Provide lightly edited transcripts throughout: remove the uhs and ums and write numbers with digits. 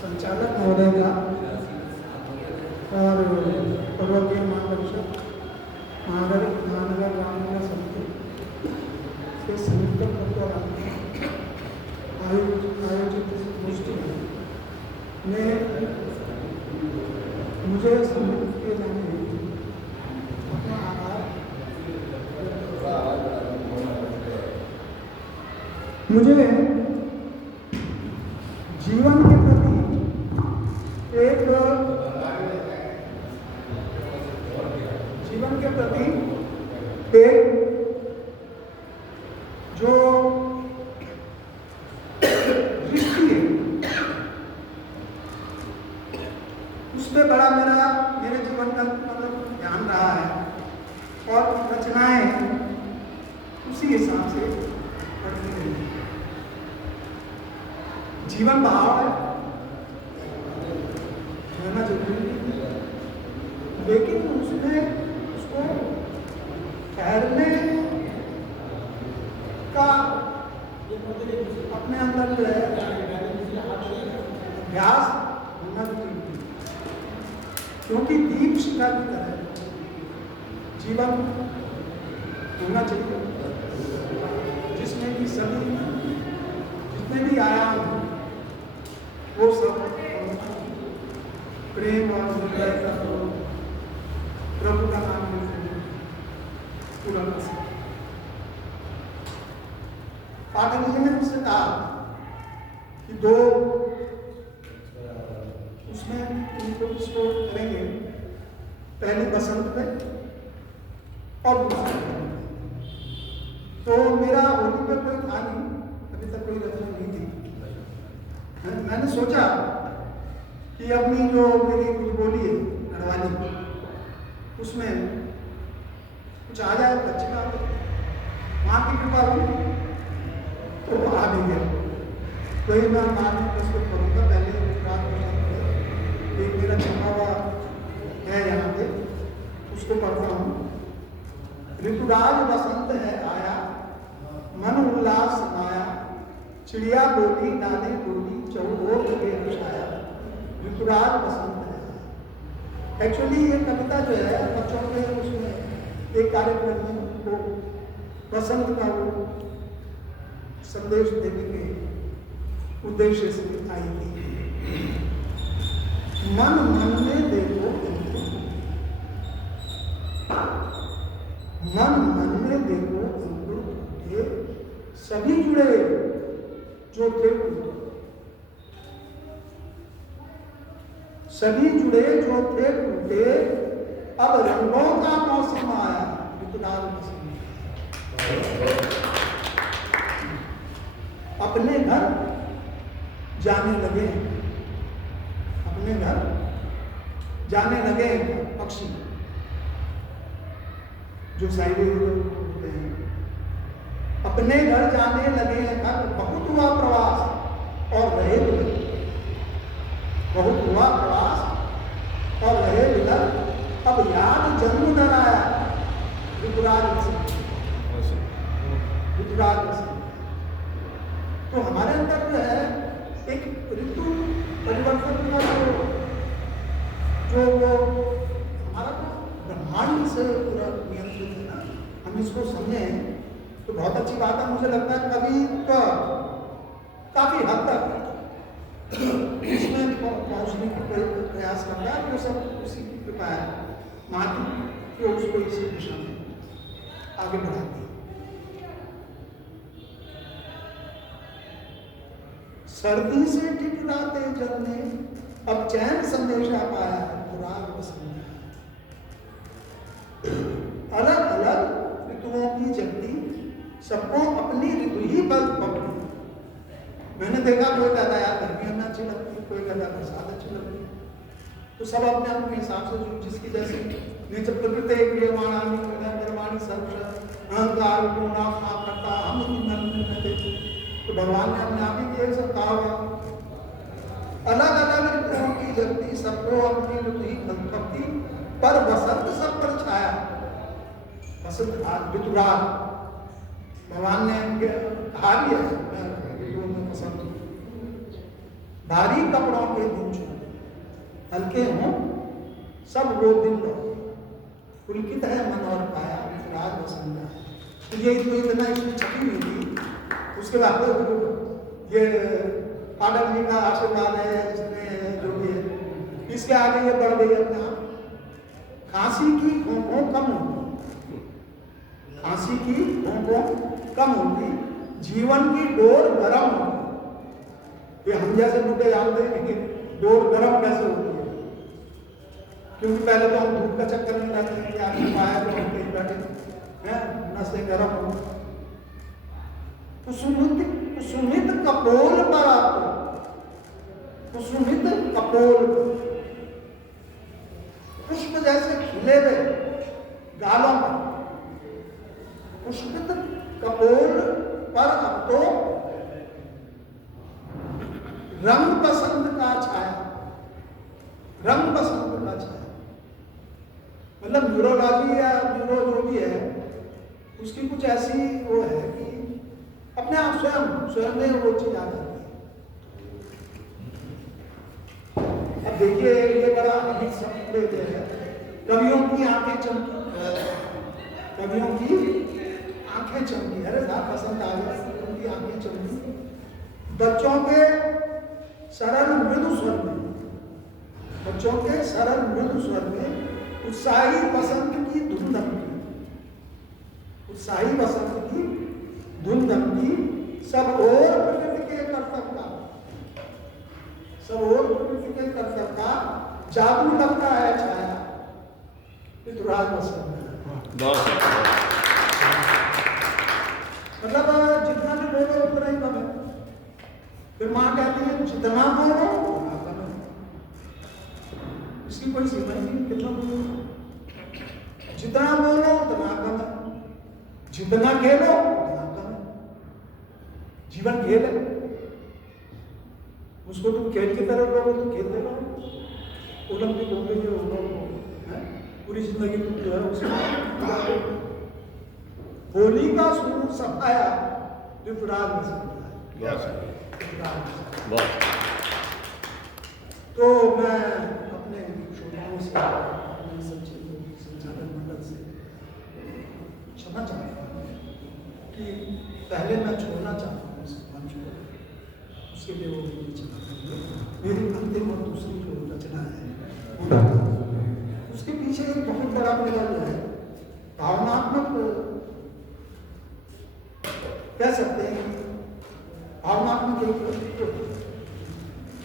संचालक महोदय का और पर्वतीय महापरिषद महानगर रामनगर समिति के संयुक्त द्वारा आयोजित इस गोष्ठी में मुझे सम्मिलित किए जाने हेतु अपना आभार। मुझे जीवन के प्रति एक जो दृष्टि है उस पर बड़ा मेरे जीवन का ध्यान रहा है और रचनाएं उसी हिसाब से पढ़ती रही। जीवन भाव है रहना जरूरी है, लेकिन उसमें उसको ठहरने का अपने अंदर जो है अभ्यास होना जरूरी है, क्योंकि दीप शिखा की तरह जीवन होना चाहिए जिसमें कि सभी जितने भी आयाम हैं वो सब प्रेम और हृदय का प्रभु का नाम लेते पूरा कर सके। पाठक जी ने मुझसे कहा कि दो उसमें इनको इसको करेंगे, पहले बसंत में और दूसरे में। तो मेरा होली पे कोई था नहीं, अभी तक कोई रचना नहीं थी। मैंने सोचा कि अपनी जो मेरी कुछ बोली है घरवाली उसमें कुछ आ जाए तो अच्छी बात है, माँ की कृपा हुई तो आ भी गया। कोई मैं बाद में उसको करूँगा, पहले एक मेरा छपा हुआ है यहाँ पे उसको पढ़ता हूँ। ऋतुराज बसंत है आया, मन उल्लास समाया, चिड़िया बोली डाले बोली चौओर लगे हर्षाया। ऋतुराज बसंत है। एक्चुअली ये कविता जो है बच्चों के उसमें एक कार्यक्रम में उनको बसंत का वो संदेश देने के उद्देश्य से आई थी। मन मन में देखो, मन मन में देखो अंकुर फूटे, सभी जुड़े जो थे टूटे, सभी जुड़े जो थे टूटे, अब रंगों का मौसम आया। ऋतुराज बसंत अपने घर जाने लगे, अपने घर जाने लगे पक्षी जो साइडे उड़ते हैं। अपने घर जाने लगे घर, बहुत हुआ प्रवास और रहे विलग, बहुत हुआ प्रवास और रहे विलग, अब याद जन्म न आया। ऋतुराज बसंत, ऋतुराज बसंत। तो हमारे अंदर जो है एक ऋतु परिवर्तन का जो वो हमारा तो ब्रह्मांड से पूरा नियंत्रित है ना, हम इसको समझें तो बहुत अच्छी बात है। मुझे लगता है कभी तो काफी हद तक इसमें पहुंचने की प्रयास करता है, वो सब उसी की कृपा है, माँ की जो उसको इसी दिशा में आगे बढ़ाती है। सर्दी से ठिठुराते जल ने अब चैन संदेशा पाया, ऋतुराज बसंत। अलग अलग ऋतुओं की जगती, सबको अपनी ऋतु ही बल पकड़ी। मैंने देखा कोई कहता है यार गर्मी हमें अच्छी लगती है, कोई कहता है बरसात अच्छी लगती है, तो सब अपने अपने हिसाब से जो जिसकी जैसी नेचर प्रकृति क्रियमाणानि कर्माणि सर्वशः अहंकार गुणा करता हम तो भगवान ने अपने आप ही सब कहा हुआ। अलग अलग ऋतुओं की जगती, सबको अपनी ऋतु ही पकड़ती, पर बसंत सब पर छाया। बसंत ऋतुराज भगवान ने कहा भी है ऋतुओं में बसंत भारी कपड़ों के दिन छूटे, हल्के हों सब वो दिन लौटे, पुलकित है मन और काया, राज बसंत है। तो ये तो इतना इसमें छपी हुई थी। उसके बाद ये पाठक जी का आशीर्वाद है, इसमें जो भी है, इसके आगे ये बढ़ गई अपने आप। खांसी की भोंकों कम होती, खांसी की भोंकों कम होती, जीवन की डोर गर्म होती। ये हम जैसे बुढ़े जानते हैं कि डोर गर्म कैसे होती है, क्योंकि पहले तो हम धूप का चक्कर में रहते हैं कि आदमी पाया तो हम कहीं बैठे हैं, नसें गर्म हो। कुसुमित कपोल पर आपको, कुसुमित कपोल पुष्प जैसे खिले हुए गालों पर, पुष्पित कपोल पर अब तो रंग बसंत का छाया, रंग बसंत का छाया। मतलब न्यूरोलॉजी या न्यूरो जो भी है उसकी कुछ ऐसी वो है कि अपने आप स्वयं में वो चीज आ जाती है। अब देखिए ये बड़ा अधिक शब्द लेते हैं, कवियों की आंखें चमकी, कवियों की आंखें चमकी, अरे साहब पसंद आ गया, उनकी आंखें चमकी। बच्चों के सरल मृदु स्वर में, बच्चों के सरल मृदु स्वर में उत्साही बसंत की धुन दमकी, उत्साही बसंत की धुन दमकी। सब और प्रकृति के कर्तव्य का, सब और प्रकृति के कर्तव्य का जादू लगता है छाया, ऋतुराज बसंत। मतलब जितना भी बोलो उतना ही कम है। फिर माँ कहती है जितना बोलो उतना कम है, इसकी कोई सीमा नहीं, कितना बोलो, जितना बोलो उतना कम है, जितना खेलो उतना कम है। जीवन खेल है, उसको तुम खेल की तरह रहो तो खेलते रहो, ओलंपिक हो गई है, पूरी जिंदगी तुम जो है उसमें। होली का स्वरूप सफाया ऋतुराज बसंत है। तो मैं अपने श्रोताओं से, अपने संचालन मंडल से क्षमा चाहता हूँ कि पहले मैं छोड़ना चाहता हूँ इस मंच को, उसके लिए वो मुझे क्षमा करेंगे। मेरी अंतिम और दूसरी जो रचना है उसके पीछे एक बहुत बड़ा मेरा जो है भावनात्मक कह सकते हैं, भावनात्मक एक,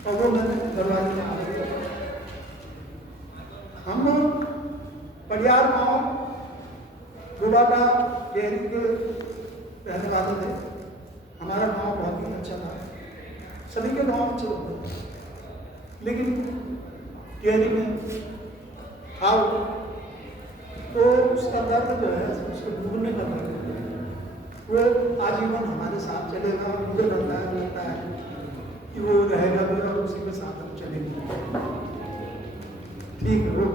और वो मैंने दरवाजे में आ गया। हम परियार गाँव गोबाटा डेयरी के रहने वाले थे। हमारा गांव बहुत ही अच्छा था, सभी के गांव अच्छे होते, लेकिन डेयरी में आओ तो उसका दर्द जो है, उसको भूलने का दर्द वो आजीवन हमारे साथ चलेगा। और मुझे लगता है कि वो रहेगा भी और उसी के साथ हम चलेंगे। ठीक है,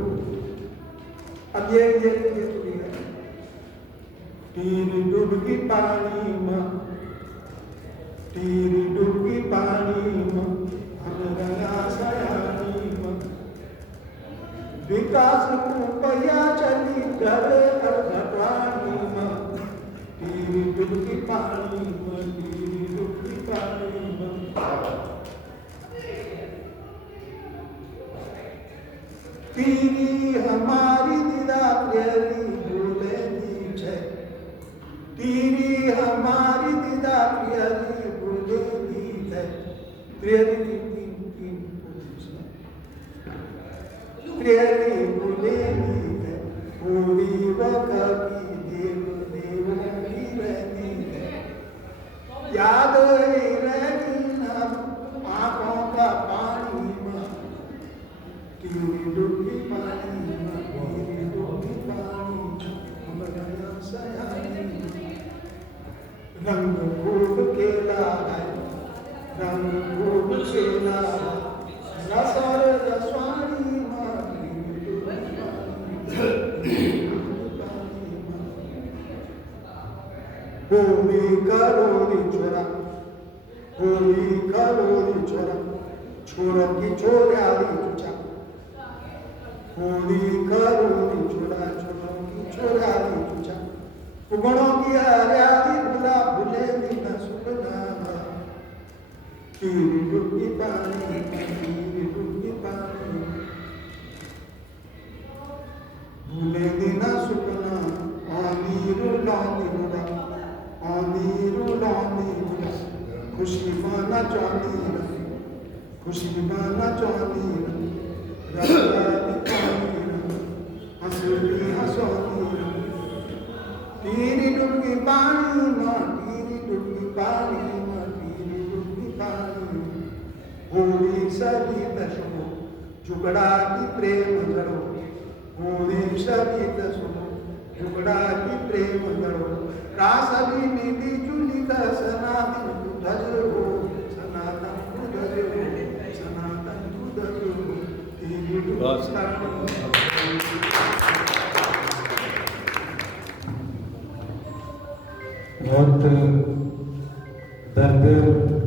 अब ये थोड़ी है। तीर डुबकी पानी में, तीर डुबकी पानी में, हम गया सयानी में, विकास रुपया चली डरे अर्धपानी में, तीर डुबकी पानी में, तीर डुबकी पानी में। तीरी हमारी दीदा प्यारी भूले दी छे, तीरी हमारी दीदा प्यारी भूले दी है, प्यारी प्यारी भूले दी है, पूरी वक़्त की देव देव की रहती है, याद ही रहती ना आँखों का पानी में, तीरी डुबकी पानी में, तीरी डुबकी पानी में, हम गया सयानी में। रंग खूब केला है, रंग खूब केला है, रसर रसवानी होली करोरी छोरा, होली करोरी छोरा, छोरों की छोराली चुचा होली करोली छोरा छोरों की छोराली चुचा उगणों की हरियाली भुला भूले दिन सुखना कीरी डुबकी पानी भूले दिन सुखना आनीरू लानी भुला खुशी माना चांदी खुशी माना चांदी हंसली हंसोनी टीरी डुबकी पानी माँ टीरी डुबकी पानी माँ टीरी डुबकी पानी होली सभी दशो झुगड़ा की प्रेम जड़ो होली सभी दशो झुगड़ा की प्रेम जड़ो रास अभी नीली जुली का सनातन तू धज हो सनातन तू धज हो सनातन तू धज हो तेरी बहुत दर्द